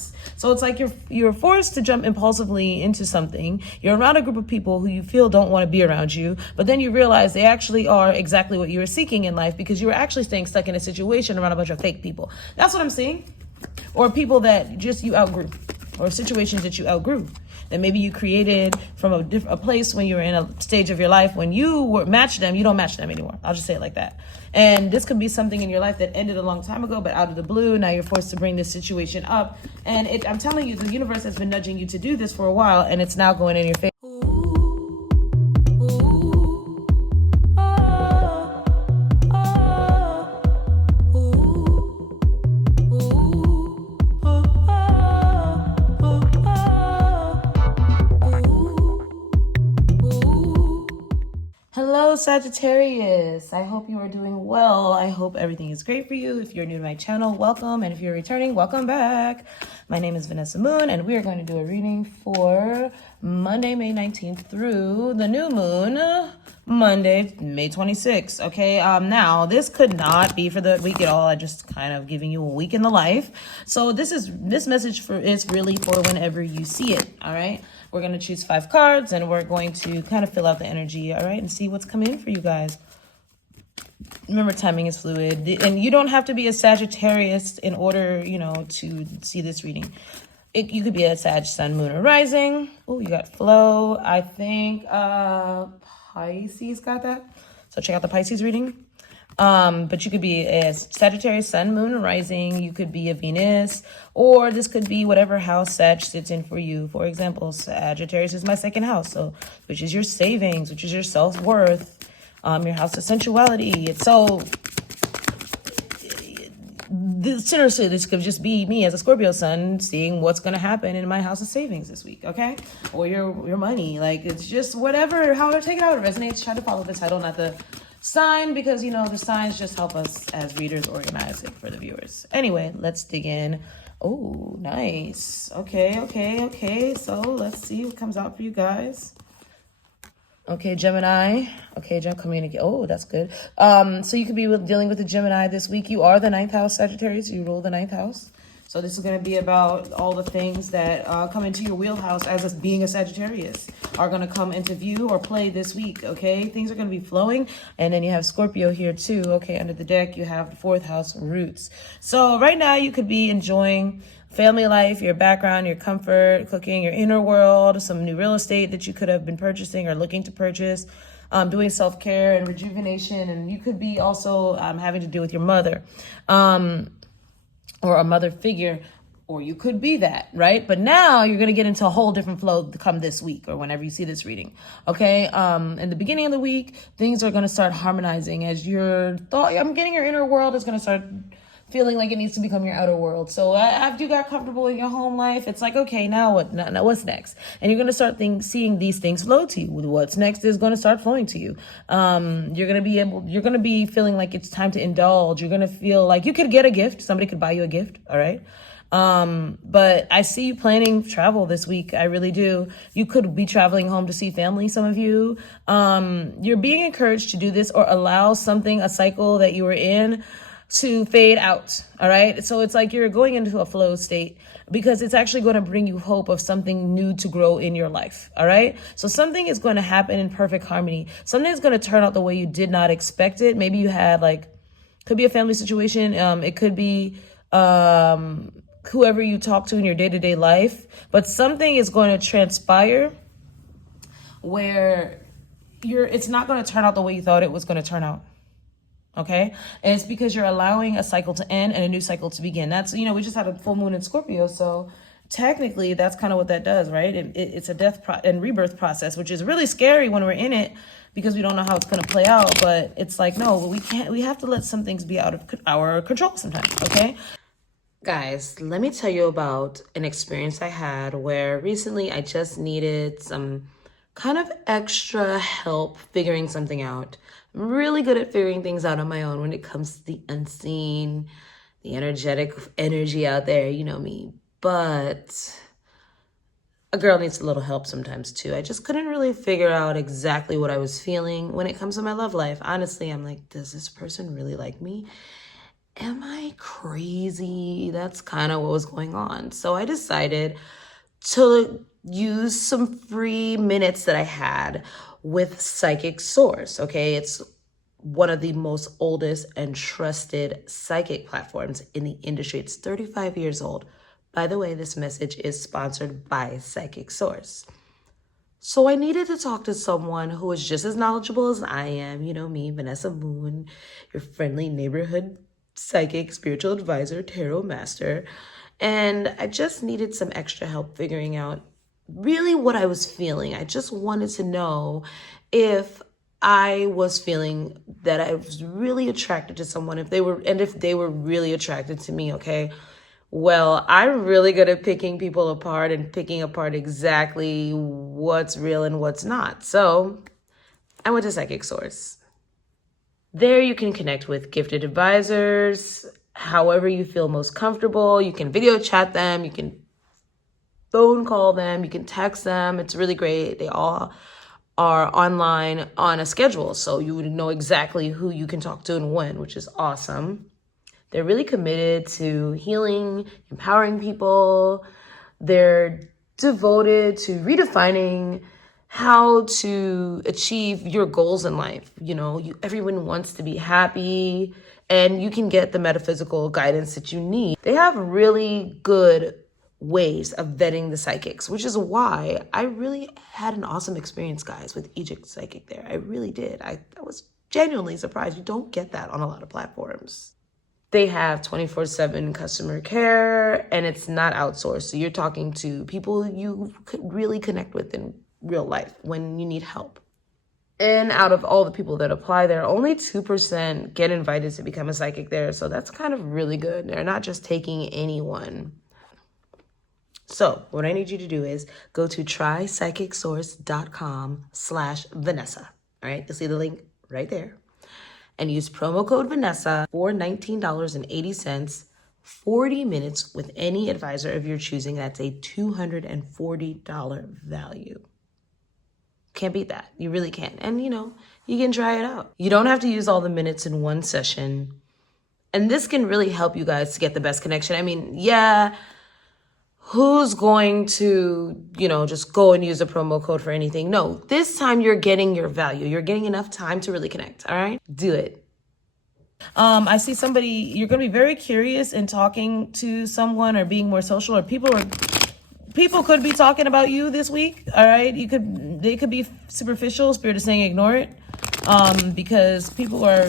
once. So it's like you're forced to jump impulsively into something. You're around a group of people who you feel don't want to be around you, but then you realize they actually are exactly what you were seeking in life, because you were actually staying stuck in a situation around a bunch of fake people. That's what I'm seeing. Or people that just you outgrew, or situations that you outgrew, that maybe you created from a place when you were in a stage of your life when you were matched them. You don't match them anymore. I'll just say it like that. And this could be something in your life that ended a long time ago, but out of the blue, now you're forced to bring this situation up. And I'm telling you, the universe has been nudging you to do this for a while, and it's now going in your face. Hello, Sagittarius. I hope you are doing well. I hope everything is great for you. If you're new to my channel, welcome. And if you're returning, welcome back. My name is Vanessa Moon, and we are going to do a reading for Monday, May 19th through the new moon, Monday, May 26th. Okay, now this could not be for the week at all. I'm just kind of giving you a week in the life. So this message is really for whenever you see it. All right. We're going to choose 5 cards, and we're going to kind of fill out the energy, all right, and see what's coming in for you guys. Remember, timing is fluid, and you don't have to be a Sagittarius in order, to see this reading. You could be a Sag, Sun, Moon, or Rising. Oh, you got Flow. I think Pisces got that. So check out the Pisces reading. But you could be a Sagittarius, Sun, Moon, or Rising. You could be a Venus, or this could be whatever house Sag sits in for you. For example, Sagittarius is my second house, so which is your savings, which is your self-worth, your house of sensuality. So seriously, this could just be me as a Scorpio sun seeing what's going to happen in my house of savings this week, okay? Or your money. Like, it's just whatever, however, take it out. It resonates. Try to follow the title, not the sign, because the signs just help us as readers organize it for the viewers. Anyway, let's dig in. Oh, nice. Okay. So let's see what comes out for you guys. Okay, Gemini. Okay, communicate. Oh, that's good. So you could be dealing with a Gemini this week. You are the 9th house Sagittarius. You rule the 9th house. So this is going to be about all the things that come into your wheelhouse as being a Sagittarius are going to come into view or play this week, okay? Things are going to be flowing. And then you have Scorpio here too, okay? Under the deck, you have the 4th house, roots. So right now you could be enjoying family life, your background, your comfort, cooking, your inner world, some new real estate that you could have been purchasing or looking to purchase, doing self-care and rejuvenation. And you could be also having to do with your mother. Or a mother figure, or you could be that, right? But now you're going to get into a whole different flow come this week or whenever you see this reading, okay? In the beginning of the week, things are going to start harmonizing as I'm getting your inner world is going to start feeling like it needs to become your outer world. So after you got comfortable in your home life, it's like, okay, now what? Now what's next? And you're going to start seeing these things flow to you. What's next is going to start flowing to you. You're going to be feeling like it's time to indulge. You're going to feel like you could get a gift. Somebody could buy you a gift. All right. But I see you planning travel this week. I really do. You could be traveling home to see family. Some of you, you're being encouraged to do this or allow a cycle that you were in to fade out. All right. So it's like you're going into a flow state because it's actually going to bring you hope of something new to grow in your life. All right. So something is going to happen in perfect harmony. Something is going to turn out the way you did not expect it. Maybe you had could be a family situation. It could be, whoever you talk to in your day-to-day life, but something is going to transpire where it's not going to turn out the way you thought it was going to turn out. Okay. And it's because you're allowing a cycle to end and a new cycle to begin. That's, we just had a full moon in Scorpio. So technically that's kind of what that does, right? It's a death and rebirth process, which is really scary when we're in it because we don't know how it's going to play out. But it's like, no, we have to let some things be out of our control sometimes. Okay. Guys, let me tell you about an experience I had where recently I just needed some kind of extra help figuring something out. I'm really good at figuring things out on my own when it comes to the unseen, the energy out there, you know me. But a girl needs a little help sometimes too. I just couldn't really figure out exactly what I was feeling when it comes to my love life. Honestly, I'm like, does this person really like me? am I crazy? That's kind of what was going on. So I decided to use some free minutes that I had with Psychic Source. Okay, it's one of the most oldest and trusted psychic platforms in the industry. It's 35 years old. By the way, this message is sponsored by Psychic Source. So I needed to talk to someone who is just as knowledgeable as I am. You know me, Vanessa Moon, your friendly neighborhood psychic, spiritual advisor, tarot master. And I just needed some extra help figuring out really what I was feeling. I just wanted to know if I was feeling that I was really attracted to someone, if they were really attracted to me, okay? Well, I'm really good at picking people apart and picking apart exactly what's real and what's not. So I went to Psychic Source. There you can connect with gifted advisors, however you feel most comfortable. You can video chat them, you can phone call them, you can text them. It's really great. They all are online on a schedule, so you would know exactly who you can talk to and when, which is awesome. They're really committed to healing, empowering people. They're devoted to redefining how to achieve your goals in life. You know, everyone wants to be happy, and you can get the metaphysical guidance that you need. They have really good ways of vetting the psychics, which is why I really had an awesome experience, guys, with Egypt Psychic there. I really did. I was genuinely surprised. You don't get that on a lot of platforms. They have 24/7 customer care, and it's not outsourced. So you're talking to people you could really connect with in real life when you need help. And out of all the people that apply there, only 2% get invited to become a psychic there. So that's kind of really good. They're not just taking anyone. So what I need you to do is go to trypsychicsource.com/Vanessa. All right, you'll see the link right there. And use promo code Vanessa for $19.80, 40 minutes with any advisor of your choosing. That's a $240 value. Can't beat that. You really can't. And, you know, you can try it out. You don't have to use all the minutes in one session. And this can really help you guys to get the best connection. I mean, yeah, who's going to, you know, just go and use a promo code for anything? No, this time you're getting your value. You're getting enough time to really connect, all right? Do it. I see somebody, you're going to be very curious in talking to someone or being more social, or people could be talking about you this week, all right? They could be superficial. Spirit is saying ignore it, because people are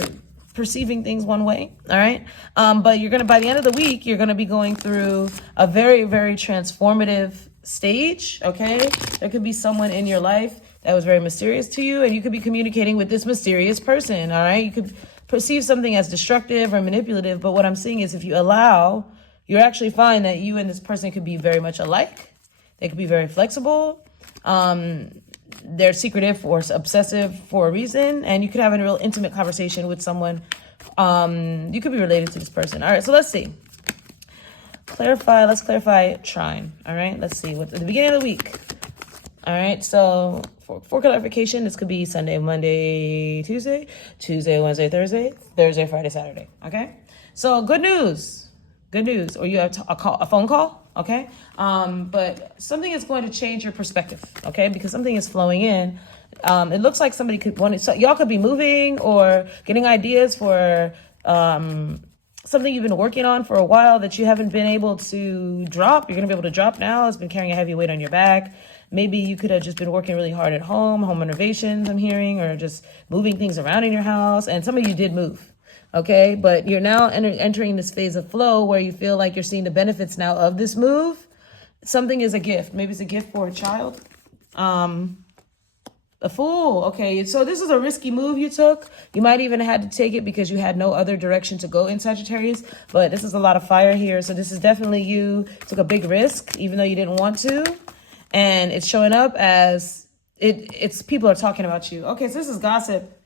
perceiving things one way, all right? But by the end of the week, you're gonna be going through a very, very transformative stage, okay? There could be someone in your life that was very mysterious to you, and you could be communicating with this mysterious person, all right? You could perceive something as destructive or manipulative, but what I'm seeing is if you allow, you actually find that you and this person could be very much alike. They could be very flexible. They're secretive or obsessive for a reason, and you could have a real intimate conversation with someone. You could be related to this person. All right, so let's see. Let's clarify trine. All right, let's see. At the beginning of the week. All right, so for clarification, this could be Sunday, Monday, Tuesday, Wednesday, Thursday, Friday, Saturday. Okay, so good news. Or you have a phone call. Okay, but something is going to change your perspective. Okay, because something is flowing in. It looks like somebody y'all could be moving or getting ideas for something you've been working on for a while that you haven't been able to drop. You're gonna be able to drop now. It's been carrying a heavy weight on your back. Maybe you could have just been working really hard at home renovations, I'm hearing, or just moving things around in your house. And some of you did move. Okay, but you're now entering this phase of flow where you feel like you're seeing the benefits now of this move. Something is a gift. Maybe it's a gift for a child. A fool. Okay, so this is a risky move you took. You might even have had to take it because you had no other direction to go in Sagittarius. But this is a lot of fire here. So this is definitely you took a big risk, even though you didn't want to. And it's showing up as it's people are talking about you. Okay, so this is gossip.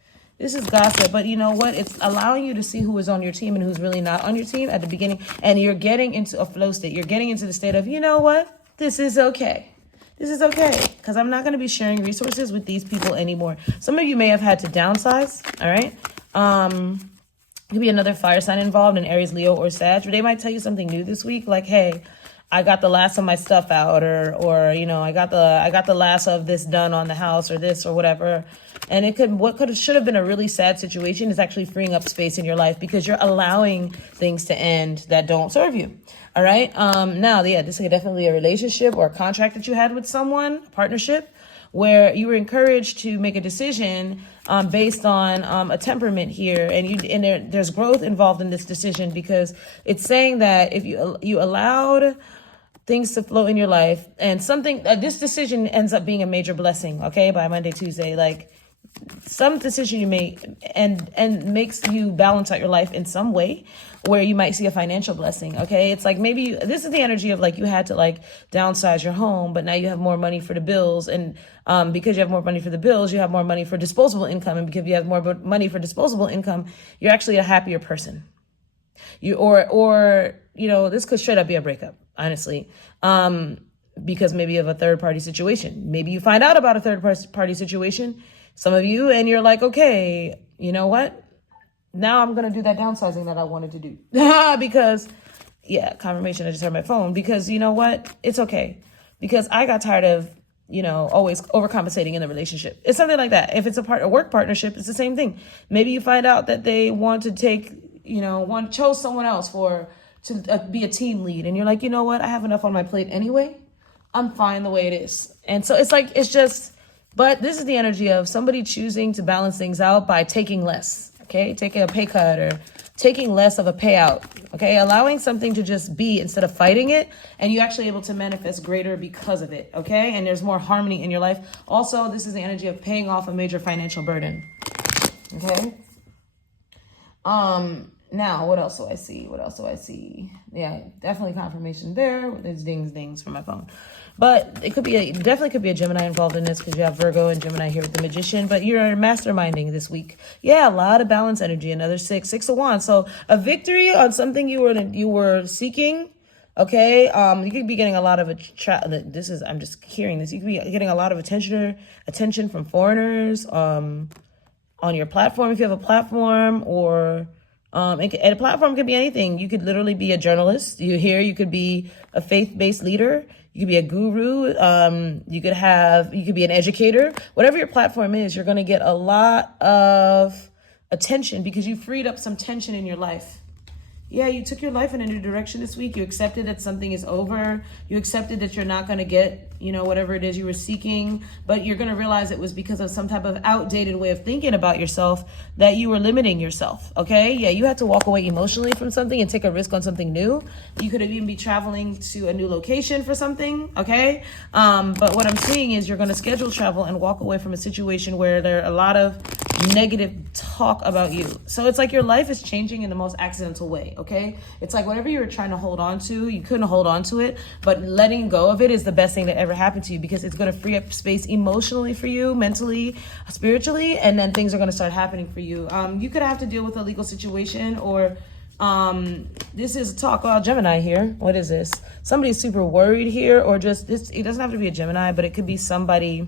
But you know what? It's allowing you to see who is on your team and who's really not on your team at the beginning. And you're getting into a flow state. You're getting into the state of, you know what? This is okay. Because I'm not going to be sharing resources with these people anymore. Some of you may have had to downsize, all right? Could be another fire sign involved, in Aries, Leo, or Sag. But they might tell you something new this week, like, hey, I got the last of my stuff out, or you know, I got the last of this done on the house, or this, or whatever. And it should have been a really sad situation is actually freeing up space in your life because you're allowing things to end that don't serve you. All right. Now, yeah, this is definitely a relationship or a contract that you had with someone, a partnership, where you were encouraged to make a decision based on a temperament here, and there's growth involved in this decision because it's saying that if you allowed things to flow in your life and something, this decision ends up being a major blessing. Okay, by Monday, Tuesday, like some decision you make and makes you balance out your life in some way where you might see a financial blessing. Okay, it's like maybe this is the energy of like you had to like downsize your home, but now you have more money for the bills, and because you have more money for the bills, you have more money for disposable income, and because you have more money for disposable income, you're actually a happier person. Or you know, this could straight up be a breakup, honestly. Because maybe of a third party situation. Maybe you find out about a third party situation, some of you, and you're like, okay, you know what? Now I'm going to do that downsizing that I wanted to do. Because, yeah, confirmation, I just heard my phone. Because you know what? It's okay. Because I got tired of, you know, always overcompensating in the relationship. It's something like that. If it's a work partnership, it's the same thing. Maybe you find out that they want to take, you know, chose someone else to be a team lead. And you're like, you know what? I have enough on my plate anyway. I'm fine the way it is. And so it's like, it's just, but this is the energy of somebody choosing to balance things out by taking less, okay? Taking a pay cut or taking less of a payout, okay? Allowing something to just be instead of fighting it, and you're actually able to manifest greater because of it, okay? And there's more harmony in your life. Also, this is the energy of paying off a major financial burden, okay? Now, what else do I see? Yeah, definitely confirmation there. There's dings from my phone. But it definitely could be a Gemini involved in this because you have Virgo and Gemini here with the Magician. But you're masterminding this week. Yeah, a lot of balance energy. Another six of wands. So a victory on something you were seeking. Okay, you could be getting a lot of I'm just hearing this. You could be getting a lot of attention from foreigners on your platform if you have a platform, or and a platform could be anything. You could literally be a journalist. You could be a faith-based leader. You could be a guru. You could be an educator. Whatever your platform is, you're going to get a lot of attention because you freed up some tension in your life. Yeah, you took your life in a new direction this week. You accepted that something is over. You accepted that you're not going to get, you know, whatever it is you were seeking, but you're going to realize it was because of some type of outdated way of thinking about yourself that you were limiting yourself. Okay. Yeah. You had to walk away emotionally from something and take a risk on something new. You could have even be traveling to a new location for something. Okay. But what I'm seeing is you're going to schedule travel and walk away from a situation where there are a lot of negative talk about you. So it's like your life is changing in the most accidental way. Okay. It's like whatever you were trying to hold on to, you couldn't hold on to it, but letting go of it is the best thing that ever happened to you because it's going to free up space emotionally for you, mentally, spiritually, and then things are going to start happening for you. You could have to deal with a legal situation, or this is talk about Gemini here. What is this? Somebody's super worried here, or just this. It doesn't have to be a Gemini, but it could be somebody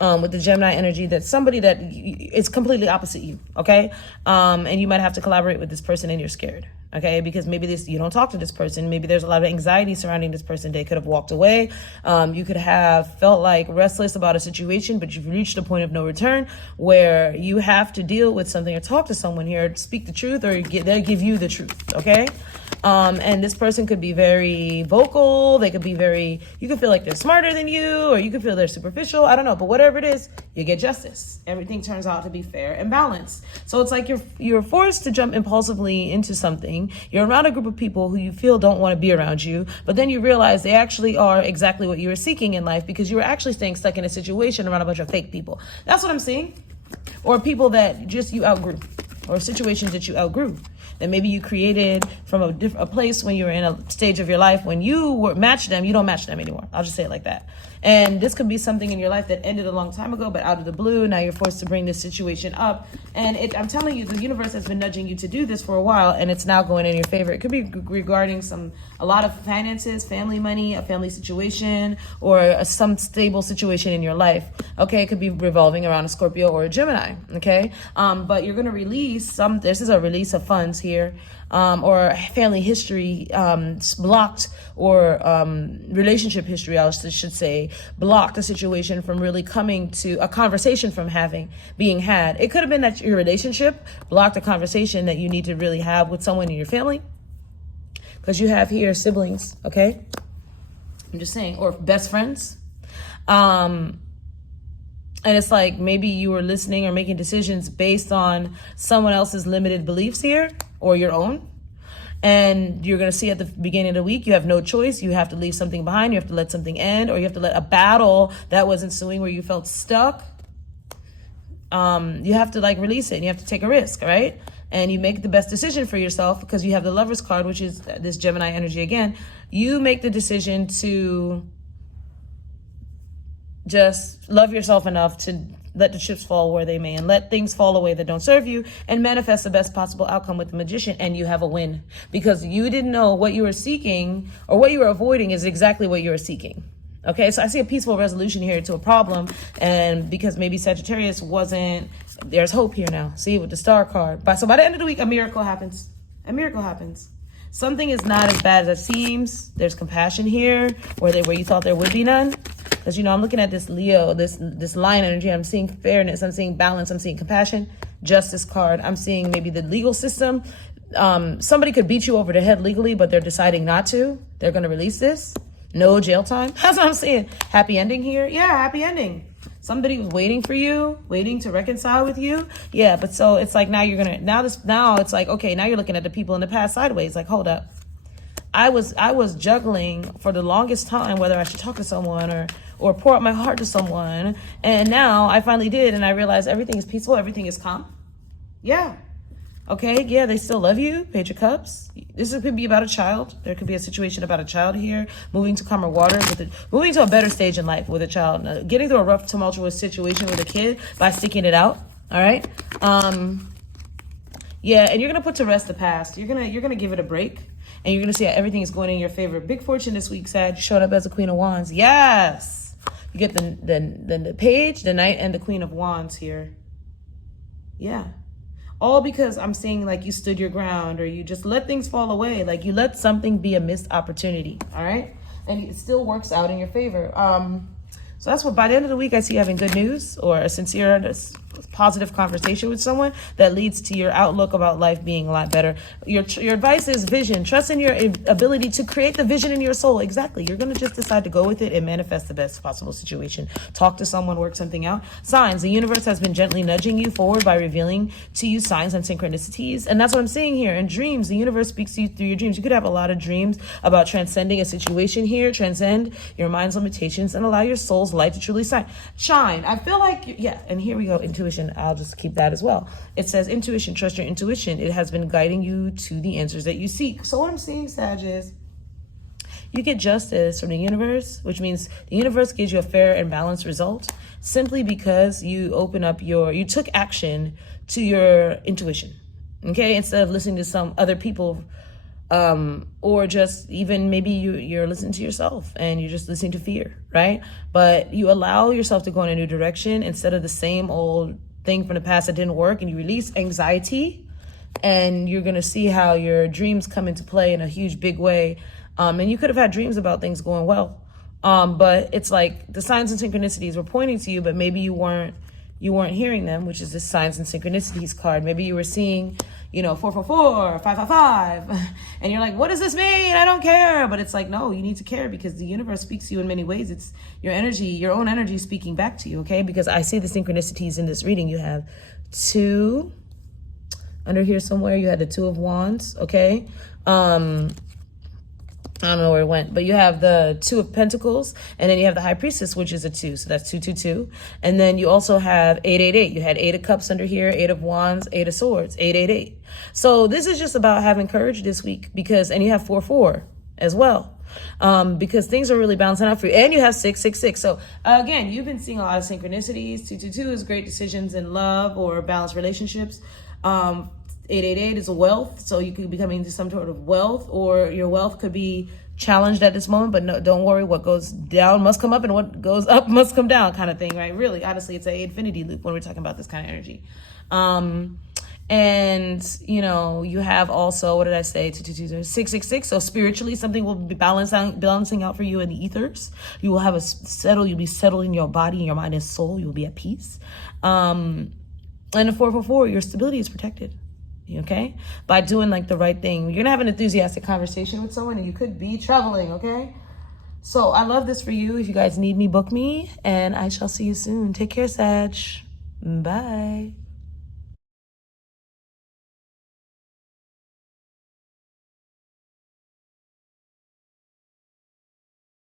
with the Gemini energy, that's somebody that is completely opposite you, okay? And you might have to collaborate with this person and you're scared, okay? Because maybe you don't talk to this person. Maybe there's a lot of anxiety surrounding this person. They could have walked away. You could have felt like restless about a situation, but you've reached a point of no return where you have to deal with something or talk to someone here, speak the truth, or they'll give you the truth, okay? And this person could be very vocal. They could be you could feel like they're smarter than you, or you could feel they're superficial. I don't know, but whatever it is, you get justice. Everything turns out to be fair and balanced. So it's like you're forced to jump impulsively into something. You're around a group of people who you feel don't want to be around you, but then you realize they actually are exactly what you were seeking in life because you were actually staying stuck in a situation around a bunch of fake people. That's what I'm seeing. Or people that just you outgrew, or situations that you outgrew. That maybe you created from a place when you were in a stage of your life when you matched them, you don't match them anymore. I'll just say it like that. And this could be something in your life that ended a long time ago, but out of the blue, now you're forced to bring this situation up. And I'm telling you, the universe has been nudging you to do this for a while, and it's now going in your favor. It could be regarding some a lot of finances, family money, a family situation, or some stable situation in your life. Okay, it could be revolving around a Scorpio or a Gemini. Okay, but you're going to release some. This is a release of funds here, or family history blocked, or relationship history, I should say, blocked a situation from really coming to a conversation from being had. It could have been that your relationship blocked a conversation that you need to really have with someone in your family, because you have here siblings. Okay, I'm just saying, or best friends. And it's like maybe you were listening or making decisions based on someone else's limited beliefs here, or your own. And you're going to see at the beginning of the week, you have no choice. You have to leave something behind. You have to let something end, or you have to let a battle that was ensuing where you felt stuck. You have to like release it, and you have to take a risk, right? And you make the best decision for yourself, because you have the Lover's card, which is this Gemini energy again. You make the decision to just love yourself enough to let the chips fall where they may, and let things fall away that don't serve you, and manifest the best possible outcome with the Magician. And you have a win, because you didn't know what you were seeking, or what you were avoiding is exactly what you were seeking. Okay, so I see a peaceful resolution here to a problem, and because maybe Sagittarius wasn't, there's hope here now. See, with the Star card. So by the end of the week, a miracle happens. A miracle happens. Something is not as bad as it seems. There's compassion here, where you thought there would be none. Because, you know, I'm looking at this Leo, this lion energy. I'm seeing fairness. I'm seeing balance. I'm seeing compassion. Justice card. I'm seeing maybe the legal system. Somebody could beat you over the head legally, but they're deciding not to. They're going to release this. No jail time. That's what I'm saying. Happy ending here. Yeah, happy ending. Somebody was waiting for you, waiting to reconcile with you. Yeah, but so it's like now it's like, okay, now you're looking at the people in the past sideways. Like, hold up. I was juggling for the longest time whether I should talk to someone or pour out my heart to someone. And now I finally did, and I realized everything is peaceful, everything is calm. Yeah. Okay, yeah, they still love you. Page of Cups. This could be about a child. There could be a situation about a child here, moving to calmer waters, moving to a better stage in life with a child, getting through a rough, tumultuous situation with a kid by sticking it out. All right. Yeah, and you're gonna put to rest the past. You're gonna give it a break, and you're gonna see how everything is going in your favor. Big fortune this week, Sag. You showed up as the Queen of Wands. Yes. You get the Page, the Knight, and the Queen of Wands here. Yeah. All because I'm seeing like you stood your ground, or you just let things fall away. Like you let something be a missed opportunity. All right. And it still works out in your favor. So that's what, by the end of the week, I see you having good news, or a sincere, positive conversation with someone that leads to your outlook about life being a lot better. Your advice is vision. Trust in your ability to create the vision in your soul. Exactly. You're going to just decide to go with it and manifest the best possible situation. Talk to someone, work something out. Signs. The universe has been gently nudging you forward by revealing to you signs and synchronicities. And that's what I'm seeing here. In dreams, the universe speaks to you through your dreams. You could have a lot of dreams about transcending a situation here. Transcend your mind's limitations and allow your soul's light to truly shine. I feel like, yeah, and here we go, intuition. I'll just keep that as well. It says intuition, trust your intuition. It has been guiding you to the answers that you seek. So what I'm seeing, Sag, is you get justice from the universe, which means the universe gives you a fair and balanced result simply because you you took action to your intuition. Okay, instead of listening to some other people, or just even maybe you're listening to yourself and you're just listening to fear, right? But you allow yourself to go in a new direction instead of the same old thing from the past that didn't work, and you release anxiety, and you're going to see how your dreams come into play in a huge, big way. And you could have had dreams about things going well. But it's like the signs and synchronicities were pointing to you, but maybe you weren't hearing them, which is the signs and synchronicities card. Maybe you were seeing, 444, 555, and you're like, what does this mean? I don't care. But it's like, no, you need to care, because the universe speaks to you in many ways. It's your energy, your own energy speaking back to you, okay? Because I see the synchronicities in this reading. You have 2, under here somewhere, you had the 2 of Wands, okay? I don't know where it went, but you have the 2 of Pentacles, and then you have the High Priestess, which is a 2. So that's 222. And then you also have 888. You had 8 of Cups under here, 8 of Wands, 8 of Swords, 888. So this is just about having courage this week, and you have 44 as well. Because things are really balancing out for you. And you have 666. So again, you've been seeing a lot of synchronicities. 222 is great decisions in love or balanced relationships. 888 is a wealth, so you could be coming to some sort of wealth, or your wealth could be challenged at this moment, but no, don't worry, what goes down must come up and what goes up must come down, kind of thing, right? Really, honestly, it's a infinity loop when we're talking about this kind of energy. And you know, you have also, what did I say, 666. So spiritually, something will be balancing out for you in the ethers. You will have you'll be settled in your body, your mind and soul. You'll be at peace. And the 444, your stability is protected. Okay, by doing like the right thing. You're gonna have an enthusiastic conversation with someone, and you could be traveling. Okay, so I love this for you. If you guys need me, book me, and I shall see you soon. Take care, Sag. Bye.